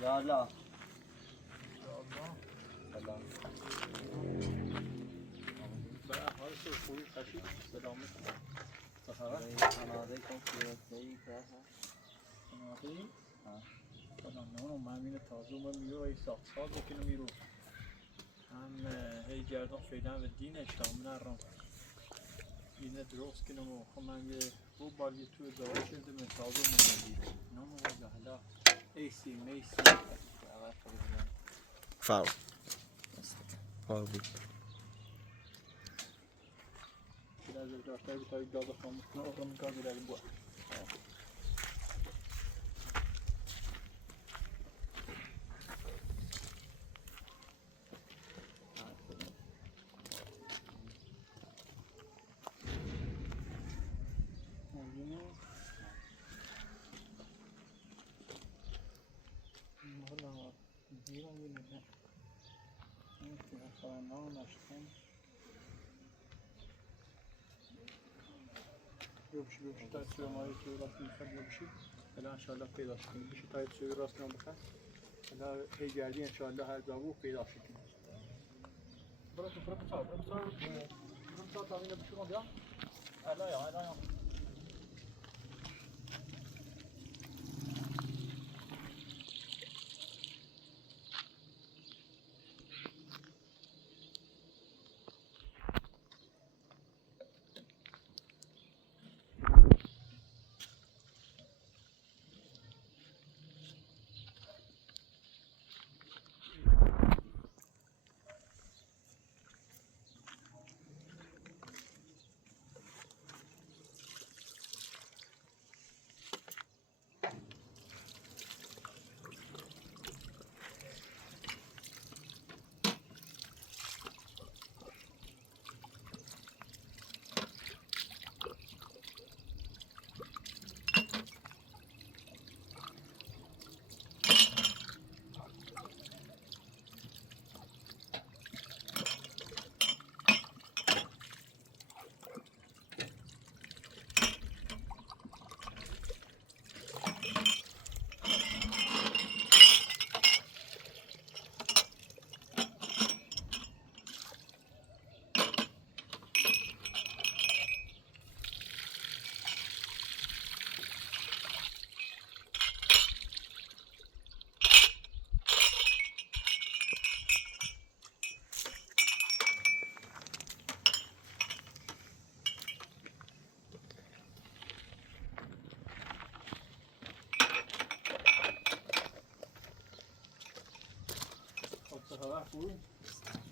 یالا سلام. برای احوال خوبی خوشی سلامت. چه خبر؟ خانواده کن پیراستی که خانواده؟ سلام نونو من اینو تازه من میرو ای ساخت ساز بکنم میرو. هم هی گردم فعلا و دین اشتام نرم. اینه درست کنم و خب من یه رو بالی تو ازدواج شده من تازه من میرو. نونو وجه حالا ایسی میسی. فاول فاول بود Biraz önce aşağıya bir tane gaz atmamıştım. Oradan gaz verelim bu. Göbüşü tayt suyu mali suyu rastını bıkar göbüşü. Ela inşallah peydaş edin. Göbüşü tayt suyu rastını bıkar. Ela hey geldi inşallah her zavu peydaş edin. Bırakın sağ. Bırakın sağ tahmine bir şey oldu ya. Ela ya.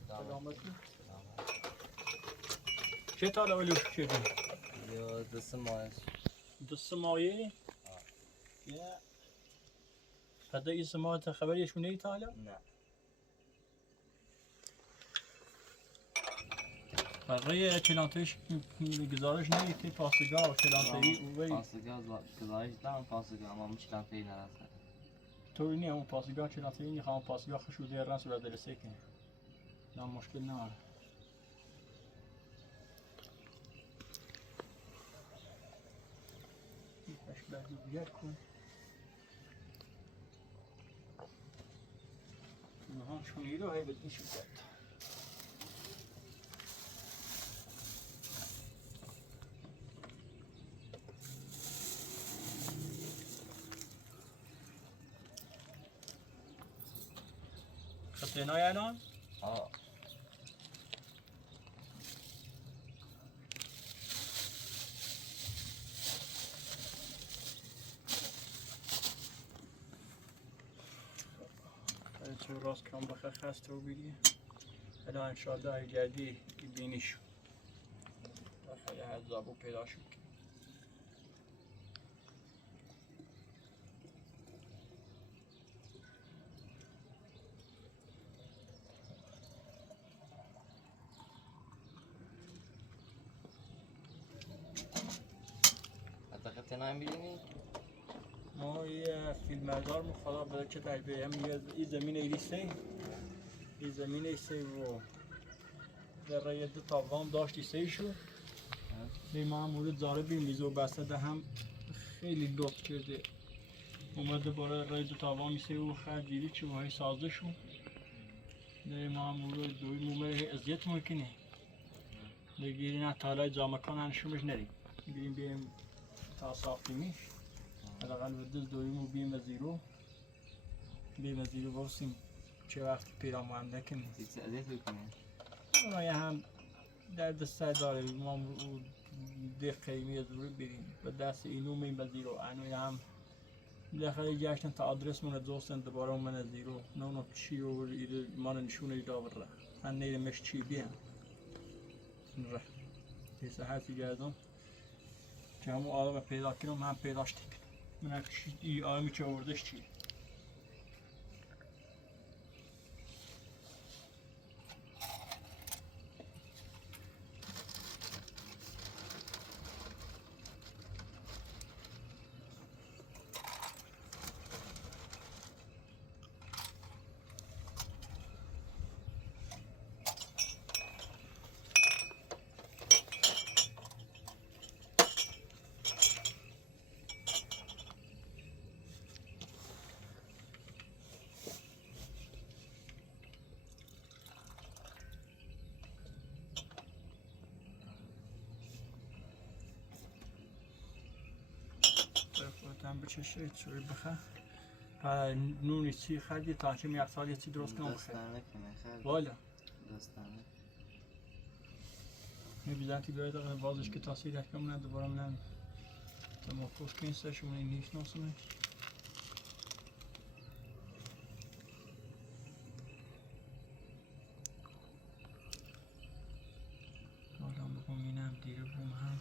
سلامتی. چه تاله ولوش شدی؟ یا دست ماهش 2 ماهه؟ یا هذا اسمه خبريش من اي تاله؟ نه برای چلانتش گزارش نمیدی پاسگاه و چلانتهی اوی پاسگاه گزارش دارم پاسگاه اما چلانتهی نرسد تو اینی همون پاسگاه چلانتهی نیخوام پاسگاه خشوده رنس و درسته کنی نه مشکل نه ایش بعدی بیاد کن نهان شونی رو هی بدیش بیاد خطینای الان؟ تو راست کام بخیر خست رو بگی الان انشالله جدی بینیش خیلی هزابو پیدا شد حتی خطینای میبینی؟ ما یه فیلمبردار مخاطب بده که تجربه هم یه زمین ایلیسته این زمین ایسته و در یه 2 تا وام داشت ایسته شو ما هم مورد زاره بیم لیزو بسته ده هم خیلی لطف کرده اومده برای رای دو تابا میسه و خرد دیدی چه وای سازده شو نه ما مورو دوی مومره ازیت ممکنه نگیری نه تالای جامکان هنشومش نریم بگیریم بیم تا ساختی میش حداقل ودز دویمو بیم زیرو بیم زیرو برسیم چه وقتی پیدا مهم نکنیم چیزی ازیت بکنیم اونا یه هم درد سر داره ما ده قیمی از روی بریم به دست اینو میم به زیرو اینو هم بالاخره گشتن تا آدرس من دوستن دوباره من زیرو نه چی رو ایده ما نشونه ایده بره من نیدمش چی بیام ره یه حرفی گردم که همون آدم پیدا کنم هم پیداش کنم من این آدمی که آوردش چیه خودم بچشه چوری بخه و نونی چی خردی تا چه یک سال یه چی درست کنم بخیر والا دستانه میبیزنتی باید اگر بازش که تاثیر کنم نه دوباره من تمافوز کنسش اون این نیش ناسمه حالا بگم اینم دیره بگم هم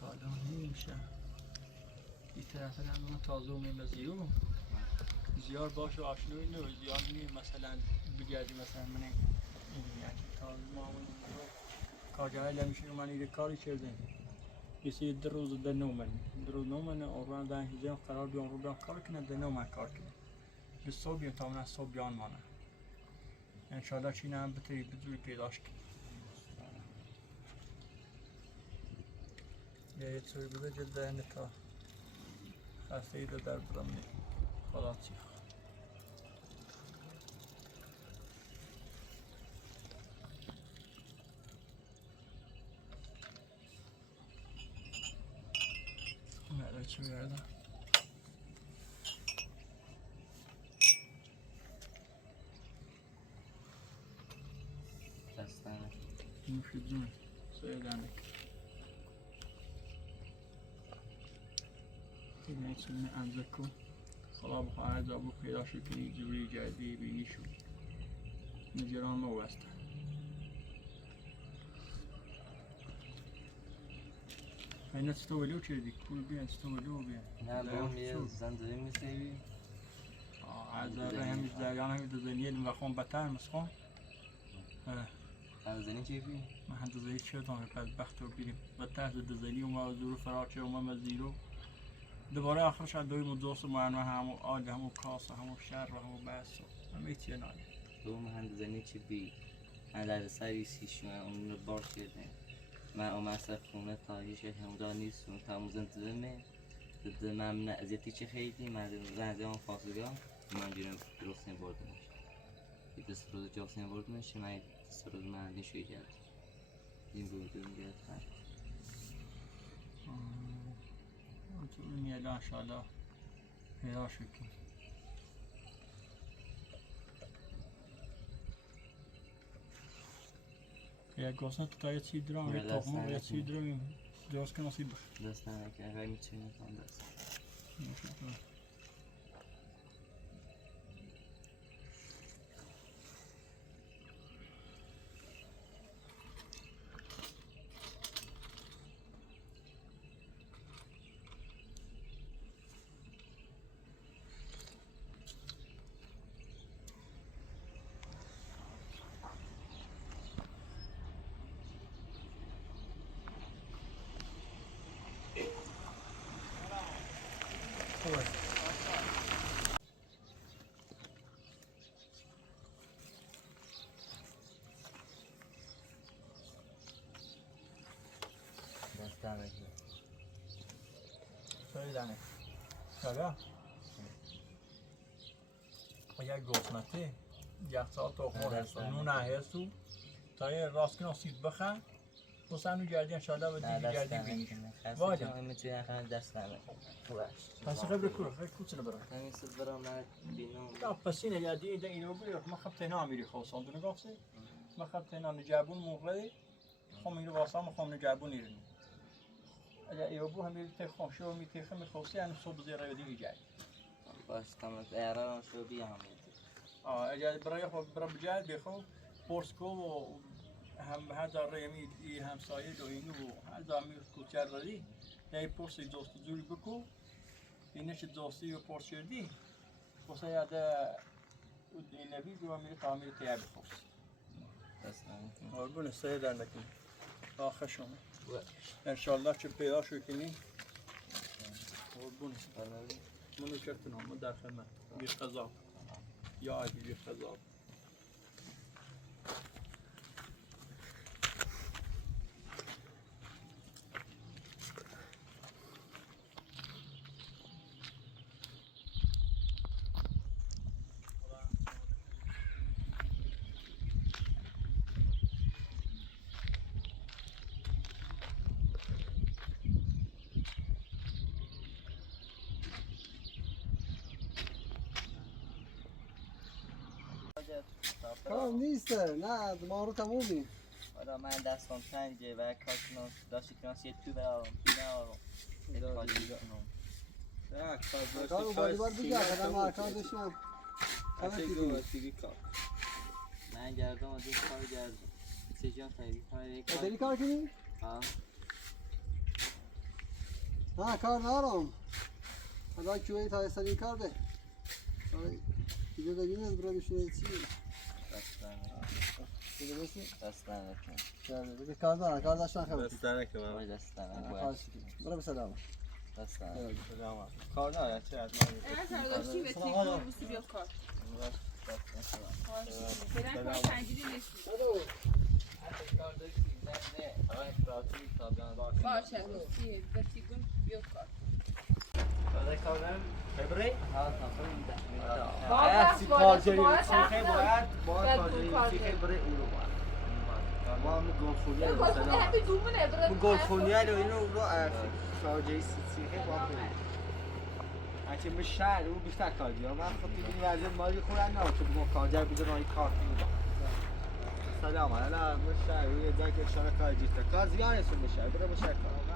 تا الان نمیشه این طرف هم تازه اومیم زیرو زیار باشه آشنوی نو زیار نیم مثلا بگردی مثلا من این تازه معمولی کارجای لمیشه من ایده کاری کردم کسی در روز در نومن در روز نومن آوران دانش زیم قرار بیان رو بیان کار کنه در نومن کار کنه به صبح بیان تا من از صبح بیان مانه انشالله چی هم بتری بزرگی پیداش کنه یا یه چوری بده جلده هنه تا خسته ایده در برمنی خدا چی نه چی بیاردم دستانه نوشی جون سویدانه اینه چون انزه کن خدا بخواه هر زابو پیدا شد کنی جوری جدی بینی شد نجران موسته این استو ولو چیدی کول بیان استو ولو بیان نه بام یه زنده میسیبی از ذره همیش دریان همی دزنیه لیم وخون بطر مسخون از زنی چی بی؟ من هم دزنی شدم بدبخت رو بیریم بطر دزنی و ما زورو فراچه و ما زیرو دوباره آخرش از دوی مدوست و معنا همو آل همو کاس همو شر و همو بس و همه چیه نالی تو من زنی چی بی؟ من در سرویسی شما اون رو بار کردم من اومد سر خونه تاریش همونجا نیست و تا مزنتزمه ضد من ازیتی چه خیلی من رنزی هم فاصله من جیرم درست نبردمش یه دست روز جاست نبردمش من دست روز من نشوی کرد این بودم بیاد خرد تو میالا انشالله پیدا شد کن یا گوشت تا یه چی درام یه تخمه یه چی درام درست کنم سی بخیر دست نکن اگر میتونی تام دست دست نکن سویدانه شاگه اگر گفتمته یخچال تخم هست نون هست تو تا یه راست کنه سیب بخن بس همون گردی انشالله و دیگه گردی بینیش واجه همه چی نخواهن دست نمه پس خبر خیلی کوچه برای همین سید برام من بینم لا پس اینه گردی ایده اینو بگیر ما خب تنها میری خوصان دونه گفته ما خب تنها نجابون موقعی خب میره واسه ما خب نجابون ایرنی اگر ایو بو همیشه تخم شو می تخم خوصی یعنی صبح زیرا دیگه جای باش تمام ایران شو بیا هم اگر برای خود برای بجای بخو پرسکو و هم هزار ریمی ای همسایه دو اینو هزار می کوچر دادی یه پرسی دوست جوری بکو اینش دوستی و پرس کردی واسه یاد این نبی جو میره تعمیر تیاب خوش دست نمه قربون سه در نکنی آخه شما انشالله چه پیدا شو کنی قربون منو کرتن هم در خدمت بی قضا یا علی بی قضا کار نیسته نه ما رو تمومیم حالا من دستم تنگه و کارکنم داشتی کناس یه تو برام یه کاری کنم کار رو باری بار بگه قدم کار داشتم من گردم و دوست کار گردم سجان تایید کنم داری کار کنی؟ ها نه کار نارم حالا کیوی تا سری کار ده دیگه بگیم برای بشونه چی دیگه بسی؟ دست نکنم دیگه کار دارم کار داشتن خبر دست نکنم باید دست نکنم برای بسلام دست نکنم کار ندارم چه از اگر داشتی به تیکون بوسی بیا کار فعلا کار تنجیدی نیست باشه بوسی به تیکون بیا کار داده کارم خبری ها تفاهم باید کارجری باید کارجری چیخه برای اون رو باید ما هم گلخونی رو گلخونی مثلا همین دومونه برای گلخونی رو اینو رو کارجری چیخه باید بریم هرچی به شهر رو بیشتر کارجری ها من خب دیگه وزیر مالی خورن نه که بگم کارجر بودن آنی کار کنیم سلام حالا به شهر رو یه جای که اشاره کارجری تا کار زیانشون بشه بره به شهر کار